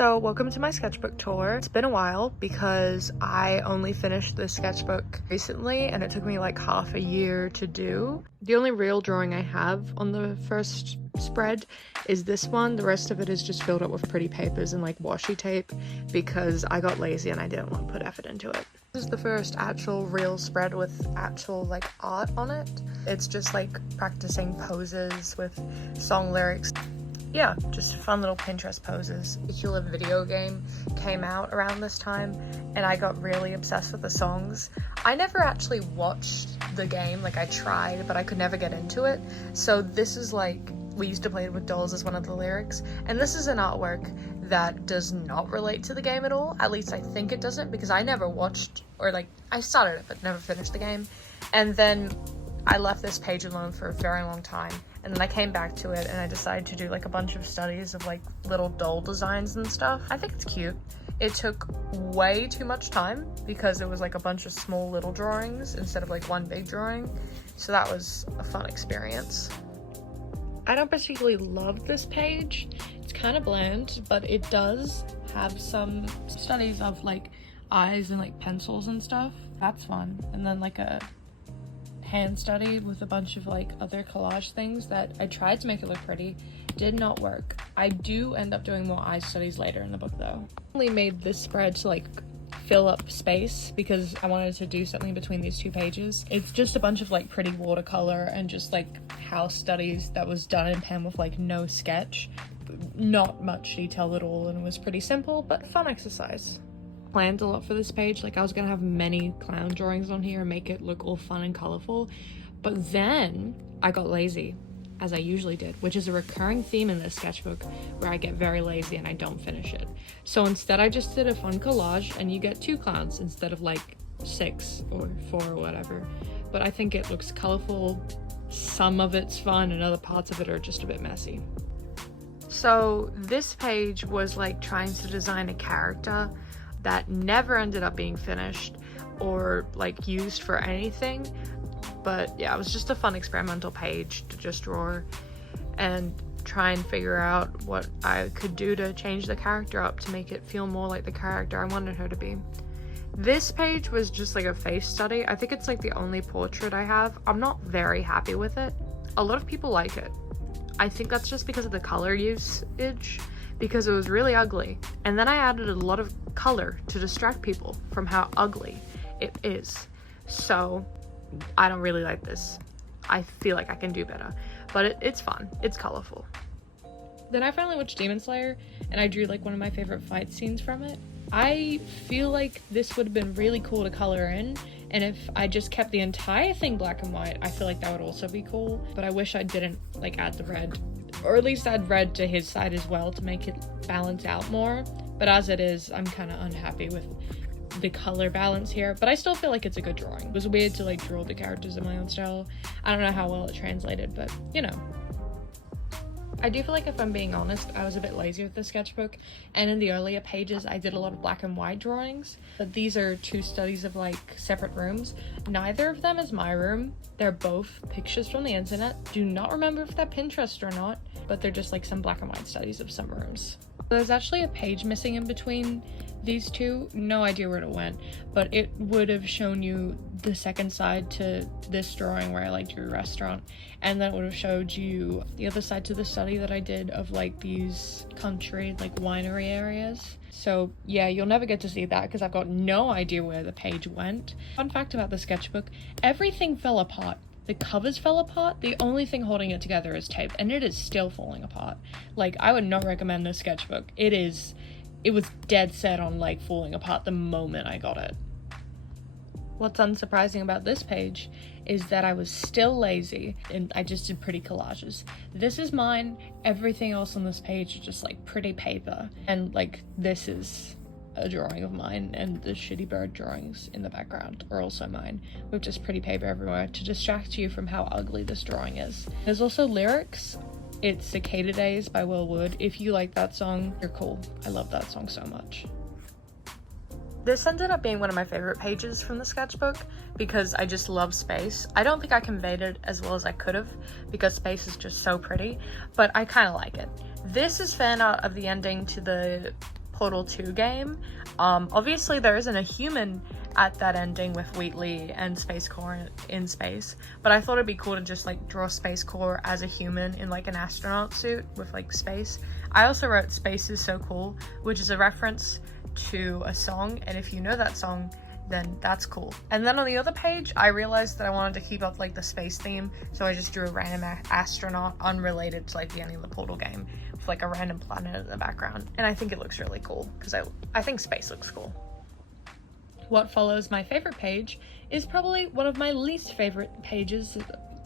So welcome to my sketchbook tour. It's been a while because I only finished this sketchbook recently and it took me like half a year to do. The only real drawing I have on the first spread is this one. The rest of it is just filled up with pretty papers and like washi tape because I got lazy and I didn't want to put effort into it. This is the first actual real spread with actual like art on it. It's just like practicing poses with song lyrics. Yeah, just fun little Pinterest poses. A particular video game came out around this time and I got really obsessed with the songs. I never actually watched the game, like I tried, but I could never get into it. So this is like, we used to play it with dolls as one of the lyrics. And this is an artwork that does not relate to the game at all. At least I think it doesn't, because I never watched, or like, I started it but never finished the game. And then I left this page alone for a very long time. And then I came back to it and I decided to do like a bunch of studies of like little doll designs and stuff. I think it's cute. It took way too much time because it was like a bunch of small little drawings instead of like one big drawing. So that was a fun experience. I don't particularly love this page. It's kind of bland, but it does have some studies of like eyes and like pencils and stuff. That's fun. And then like a hand study with a bunch of like other collage things that I tried to make it look pretty. Did not work. I do end up doing more eye studies later in the book though. I only made this spread to like fill up space because I wanted to do something between these two pages. It's just a bunch of like pretty watercolor and just like house studies that was done in pen with like no sketch. Not much detail at all, and it was pretty simple but fun exercise. Planned a lot for this page. Like I was gonna have many clown drawings on here and make it look all fun and colorful, but then I got lazy, as I usually did, which is a recurring theme in this sketchbook where I get very lazy and I don't finish it. So instead I just did a fun collage and you get 2 clowns instead of like 6 or 4 or whatever. But I think it looks colorful, some of it's fun and other parts of it are just a bit messy. So this page was like trying to design a character that never ended up being finished or like used for anything, but yeah, it was just a fun experimental page to just draw and try and figure out what I could do to change the character up to make it feel more like the character I wanted her to be. This page was just like a face study. I think it's like the only portrait I have. I'm not very happy with it. A lot of people like it. I think that's just because of the color usage, because it was really ugly. And then I added a lot of color to distract people from how ugly it is. So I don't really like this. I feel like I can do better, but it's fun. It's colorful. Then I finally watched Demon Slayer and I drew like one of my favorite fight scenes from it. I feel like this would have been really cool to color in, and if I just kept the entire thing black and white, I feel like that would also be cool, but I wish I didn't like add the red, or at least add red to his side as well to make it balance out more. But as it is, I'm kind of unhappy with the color balance here, but I still feel like it's a good drawing. It was weird to like draw the characters in my own style. I don't know how well it translated, but you know. I do feel like, if I'm being honest, I was a bit lazy with the sketchbook, and in the earlier pages I did a lot of black and white drawings, but these are 2 studies of like separate rooms. Neither of them is my room. They're both pictures from the internet. Do not remember if they're Pinterest or not, but they're just like some black and white studies of some rooms. There's actually a page missing in between these 2. No idea where it went, but it would have shown you the second side to this drawing where I like drew a restaurant, and then it would have showed you the other side to the study that I did of like these country like winery areas. So yeah, you'll never get to see that because I've got no idea where the page went. Fun fact about the sketchbook, everything fell apart. The covers fell apart. The only thing holding it together is tape, and it is still falling apart. Like, I would not recommend this sketchbook. It was dead set on like falling apart the moment I got it. What's unsurprising about this page is that I was still lazy and I just did pretty collages. This is mine. Everything else on this page is just like pretty paper, and like this is a drawing of mine, and the shitty bird drawings in the background are also mine, with just pretty paper everywhere to distract you from how ugly this drawing is. There's also lyrics. It's Cicada Days by Will Wood. If you like that song, you're cool. I love that song so much. This ended up being one of my favorite pages from the sketchbook because I just love space. I don't think I conveyed it as well as I could have because space is just so pretty, but I kind of like it. This is fan art of the ending to the Portal 2 game. Obviously there isn't a human at that ending with Wheatley and Space Core in space, but I thought it'd be cool to just like draw Space Core as a human in like an astronaut suit with like space. I also wrote Space is So Cool, which is a reference to a song, and if you know that song, then that's cool. And then on the other page, I realized that I wanted to keep up like the space theme, so I just drew a random astronaut unrelated to like the ending of the Portal game with like a random planet in the background. And I think it looks really cool because I think space looks cool. What follows my favorite page is probably one of my least favorite pages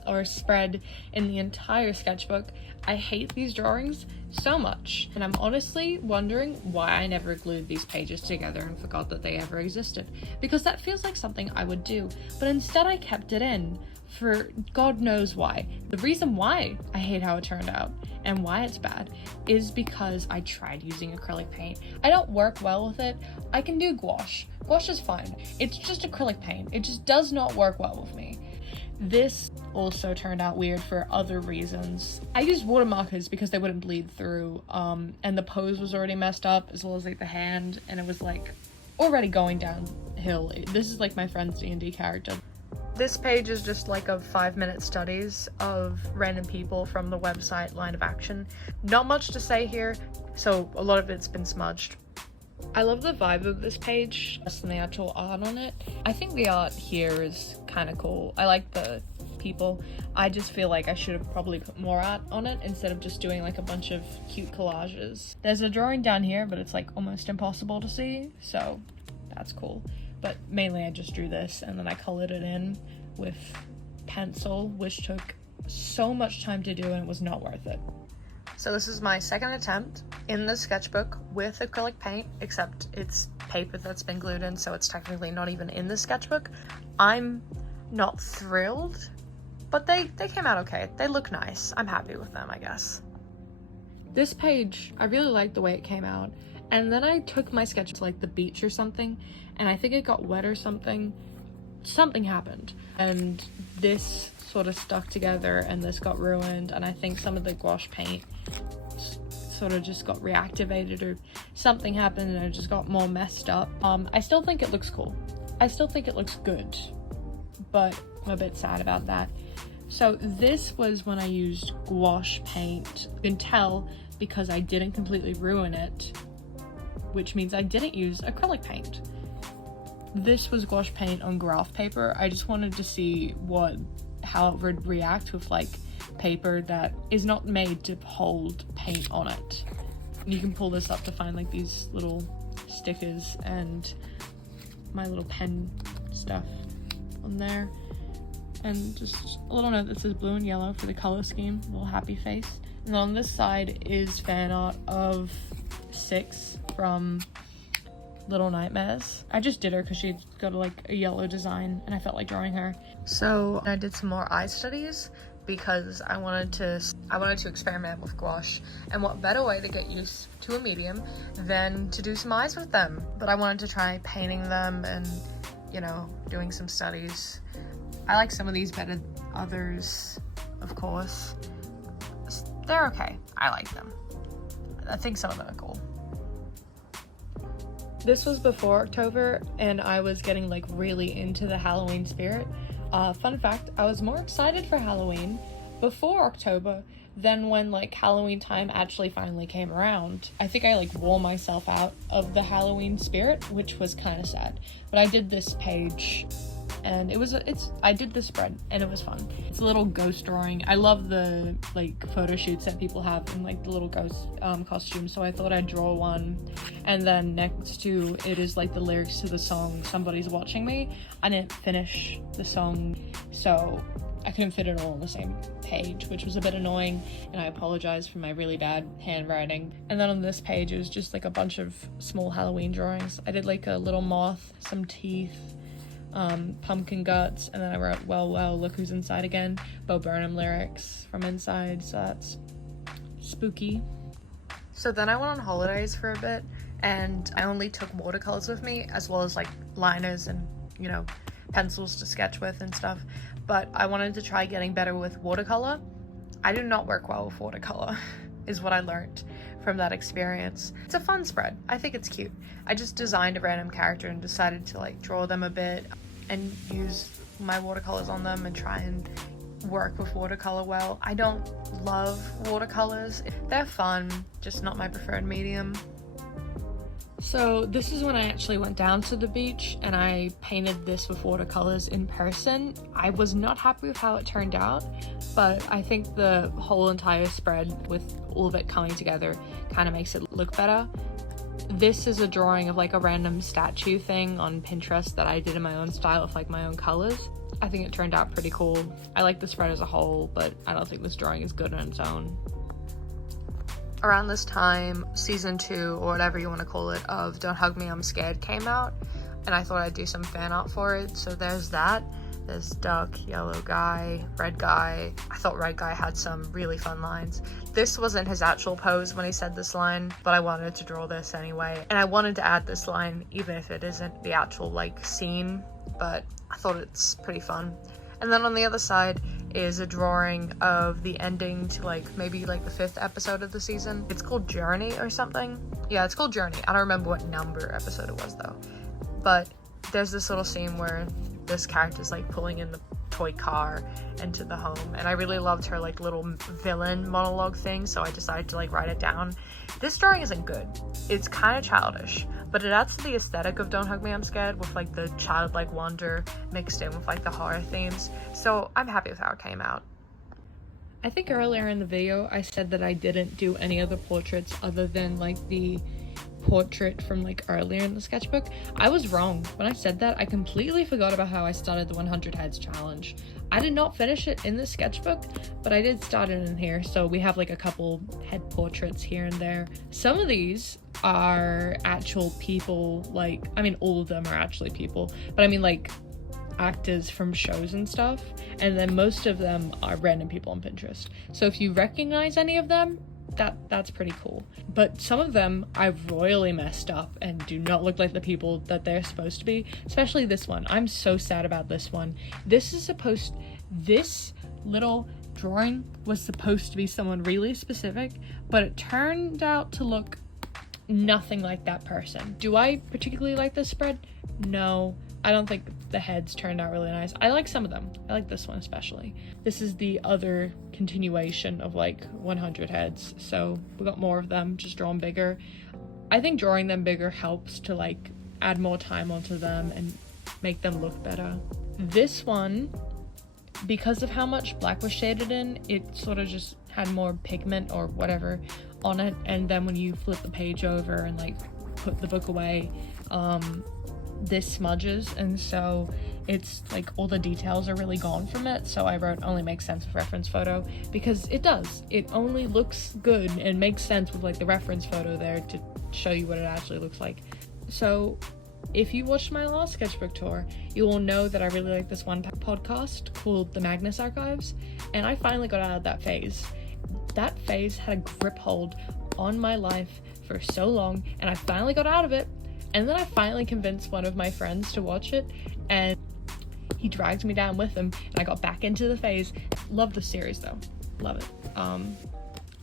or spread in the entire sketchbook. I hate these drawings so much, and I'm honestly wondering why I never glued these pages together and forgot that they ever existed, because that feels like something I would do, but instead I kept it in for God knows why. The reason why I hate how it turned out and why it's bad is because I tried using acrylic paint. I don't work well with it. I can do gouache. Gouache is fine. It's just acrylic paint. It just does not work well with me. This also turned out weird for other reasons. I used watermarkers because they wouldn't bleed through, and the pose was already messed up, as well as like the hand, and it was like already going downhill. This is like my friend's D&D character. This page is just like a 5-minute studies of random people from the website Line of Action. Not much to say here, so a lot of it's been smudged. I love the vibe of this page, less than the actual art on it. I think the art here is kind of cool. I like the people. I just feel like I should have probably put more art on it instead of just doing like a bunch of cute collages. There's a drawing down here, but it's like almost impossible to see, so that's cool. But mainly I just drew this and then I colored it in with pencil, which took so much time to do and it was not worth it. So this is my second attempt in the sketchbook with acrylic paint, except it's paper that's been glued in, so it's technically not even in the sketchbook. I'm not thrilled, but they came out okay. They look nice. I'm happy with them, I guess. This page, I really liked the way it came out, and then I took my sketch to like the beach or something, and I think it got wet or something. Something happened, and this sort of stuck together and this got ruined, and I think some of the gouache paint sort of just got reactivated or something happened and it just got more messed up. I still think it looks cool. I still think it looks good, but I'm a bit sad about that. So this was when I used gouache paint. You can tell because I didn't completely ruin it, which means I didn't use acrylic paint. This was gouache paint on graph paper. I just wanted to see how it would react with like paper that is not made to hold paint on it. You can pull this up to find like these little stickers and my little pen stuff on there, and just a little note that says blue and yellow for the color scheme, little happy face. And then on this side is fan art of Six from Little Nightmares. I just did her because she's got like a yellow design and I felt like drawing her. So I did some more eye studies because I wanted to experiment with gouache, and what better way to get used to a medium than to do some eyes with them. But I wanted to try painting them and, you know, doing some studies. I like some of these better than others, of course. They're okay. I like them. I think some of them are cool. This was before October, and I was getting like really into the Halloween spirit. Fun fact, I was more excited for Halloween before October than when like Halloween time actually finally came around. I think I like wore myself out of the Halloween spirit, which was kind of sad. But I did this page and I did this spread and it was fun. It's a little ghost drawing. I love the like photo shoots that people have in like the little ghost costumes, so I thought I'd draw one, and then next to it is like the lyrics to the song Somebody's Watching Me. I didn't finish the song, so I couldn't fit it all on the same page, which was a bit annoying, and I apologize for my really bad handwriting. And then on this page it was just like a bunch of small Halloween drawings. I did like a little moth, some teeth, pumpkin guts, and then I wrote well look who's inside again, Bo Burnham lyrics from inside, so that's spooky. So then I went on holidays for a bit, and I only took watercolors with me, as well as like liners and, you know, pencils to sketch with and stuff, but I wanted to try getting better with watercolor. I do not work well with watercolor is what I learned from that experience. It's a fun spread. I think it's cute. I just designed a random character and decided to like draw them a bit and use my watercolors on them and try and work with watercolor well. I don't love watercolors. They're fun, just not my preferred medium. So this is when I actually went down to the beach and I painted this with watercolors in person. I was not happy with how it turned out, but I think the whole entire spread with all of it coming together kind of makes it look better. This is a drawing of like a random statue thing on Pinterest that I did in my own style with like my own colors. I think it turned out pretty cool. I like the spread as a whole, but I don't think this drawing is good on its own. Around this time, season 2, or whatever you want to call it, of Don't Hug Me, I'm Scared came out, and I thought I'd do some fan art for it. So there's that. There's duck, yellow guy, red guy. I thought red guy had some really fun lines. This wasn't his actual pose when he said this line, but I wanted to draw this anyway. And I wanted to add this line, even if it isn't the actual like scene, but I thought it's pretty fun. And then on the other side is a drawing of the ending to like maybe like the 5th episode of the season. It's called Journey or something. Yeah, it's called Journey. I don't remember what number episode it was though. But there's this little scene where this character's like pulling in the toy car into the home, and I really loved her like little villain monologue thing, so I decided to like write it down. This drawing isn't good. It's kind of childish, but it adds to the aesthetic of Don't Hug Me, I'm Scared with like the childlike wonder mixed in with like the horror themes. So I'm happy with how it came out. I think earlier in the video I said that I didn't do any other portraits other than like the portrait from like earlier in the sketchbook. I was wrong. When I said that, I completely forgot about how I started the 100 heads challenge. I did not finish it in the sketchbook, but I did start it in here, so we have like a couple head portraits here and there. Some of these are actual people, like, I mean all of them are actually people, but I mean like actors from shows and stuff, and then most of them are random people on Pinterest. So if you recognize any of them, that's pretty cool. But some of them I've royally messed up and do not look like the people that they're supposed to be, especially this one. I'm so sad about this one. This little drawing was supposed to be someone really specific, but it turned out to look nothing like that person. Do I particularly like this spread? No. I don't think the heads turned out really nice. I like some of them. I like this one especially. This is the other continuation of like 100 heads, so we got more of them, just drawn bigger. I think drawing them bigger helps to like add more time onto them and make them look better. This one, because of how much black was shaded in, it sort of just had more pigment or whatever on it, and then when you flip the page over and like put the book away, this smudges, and so it's like all the details are really gone from it. So I wrote only makes sense with reference photo, because it does. It only looks good and makes sense with like the reference photo there to show you what it actually looks like. So if you watched my last sketchbook tour, you will know that I really like this one podcast called The Magnus Archives, and I finally got out of that phase. That phase had a grip hold on my life for so long, and I finally got out of it. And then I finally convinced one of my friends to watch it, and he dragged me down with him, and I got back into the phase. Love the series though, love it.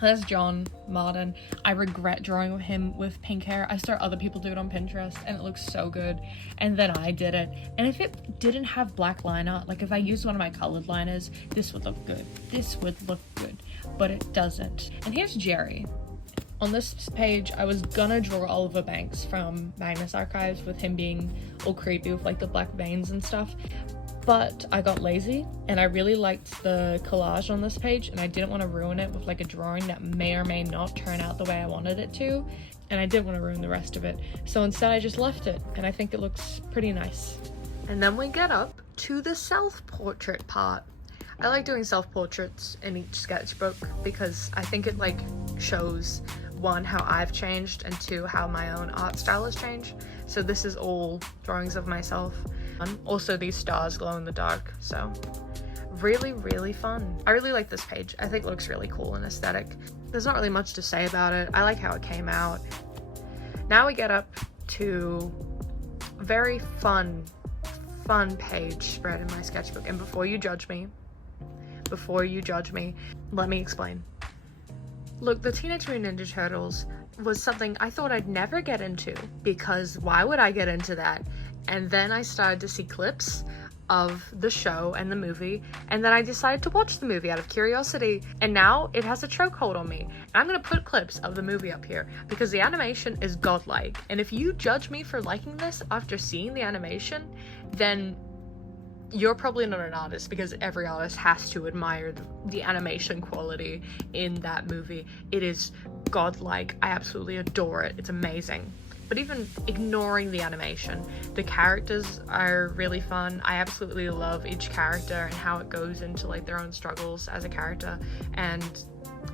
That's John Martin. I regret drawing him with pink hair. I saw other people do it on Pinterest and it looks so good, and then I did it. And if it didn't have black line art, like if I used one of my colored liners, this would look good. This would look good, but it doesn't. And here's Jerry. On this page, I was gonna draw Oliver Banks from Magnus Archives with him being all creepy with like the black veins and stuff, but I got lazy and I really liked the collage on this page, and I didn't want to ruin it with like a drawing that may or may not turn out the way I wanted it to, and I didn't want to ruin the rest of it. So instead I just left it, and I think it looks pretty nice. And then we get up to the self-portrait part. I like doing self-portraits in each sketchbook because I think it like shows, one, how I've changed, and two, how my own art style has changed. So this is all drawings of myself. Also these stars glow in the dark, so really, really fun. I really like this page. I think it looks really cool and aesthetic. There's not really much to say about it. I like how it came out. Now we get up to a very fun page spread in my sketchbook. And before you judge me, let me explain. Look, the Teenage Mutant Ninja Turtles was something I thought I'd never get into, because why would I get into that? And then I started to see clips of the show and the movie, and then I decided to watch the movie out of curiosity, and now it has a chokehold on me. And I'm gonna put clips of the movie up here because the animation is godlike, and if you judge me for liking this after seeing the animation, then you're probably not an artist, because every artist has to admire the animation quality in that movie. It is godlike. I absolutely adore it. It's amazing. But even ignoring the animation, the characters are really fun. I absolutely love each character and how it goes into like their own struggles as a character, and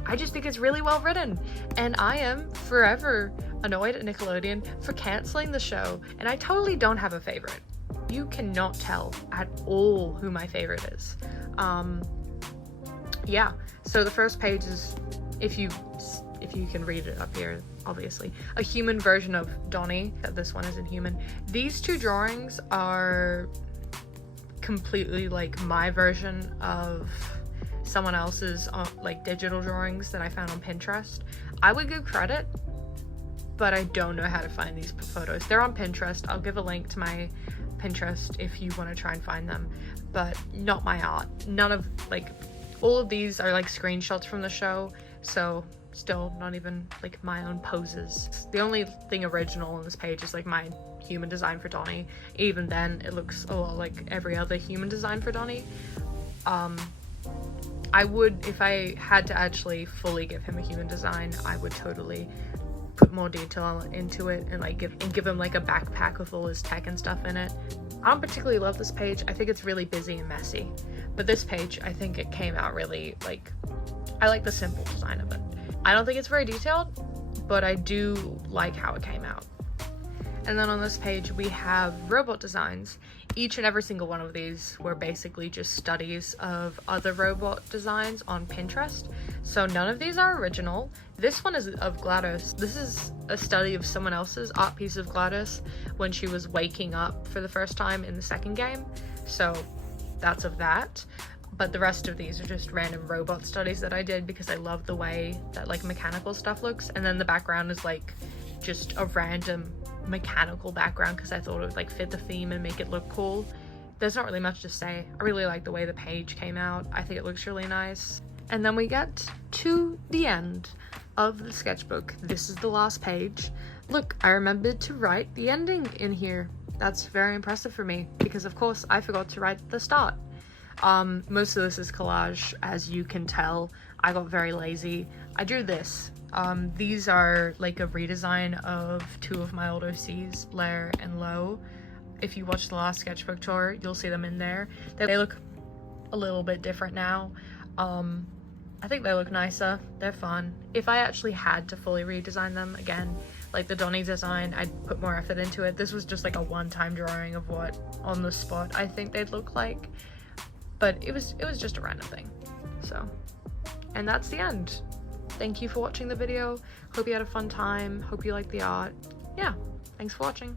I just think it's really well written. And I am forever annoyed at Nickelodeon for canceling the show, and I totally don't have a favorite. You cannot tell at all who my favorite is. Yeah, so the first page is, if you can read it up here, obviously, a human version of Donnie. This one isn't human. These two drawings are completely like my version of someone else's like digital drawings that I found on Pinterest. I would give credit, but I don't know how to find these photos. They're on Pinterest. I'll give a link to my Pinterest if you want to try and find them, but not my art. None of, like, all of these are like screenshots from the show, so still not even like my own poses. The only thing original on this page is like my human design for Donnie. Even then, it looks a lot like every other human design for Donnie. I would, if I had to actually fully give him a human design, I would totally put more detail into it and like give him like a backpack with all his tech and stuff in it. I don't particularly love this page. I think it's really busy and messy, but this page, I think it came out really, like, I like the simple design of it. I don't think it's very detailed, but I do like how it came out. And then on this page we have robot designs. Each and every single one of these were basically just studies of other robot designs on Pinterest. So none of these are original. This one is of GLaDOS. This is a study of someone else's art piece of GLaDOS when she was waking up for the first time in the second game. So that's of that. But the rest of these are just random robot studies that I did because I love the way that like mechanical stuff looks. And then the background is like just a random mechanical background because I thought it would like fit the theme and make it look cool. There's not really much to say. I really like the way the page came out. I think it looks really nice. And then we get to the end of the sketchbook. This is the last page. Look, I remembered to write the ending in here. That's very impressive for me because of course I forgot to write the start. Most of this is collage, as you can tell. I got very lazy. I drew this. These are like a redesign of two of my old OCs, Blair and Low. If you watch the last sketchbook tour, you'll see them in there. They look a little bit different now. I think they look nicer. They're fun. If I actually had to fully redesign them again, like the Donnie design, I'd put more effort into it. This was just like a one-time drawing of what on the spot I think they'd look like. But it was just a random thing. So, and that's the end. Thank you for watching the video. Hope you had a fun time. Hope you liked the art. Yeah, thanks for watching.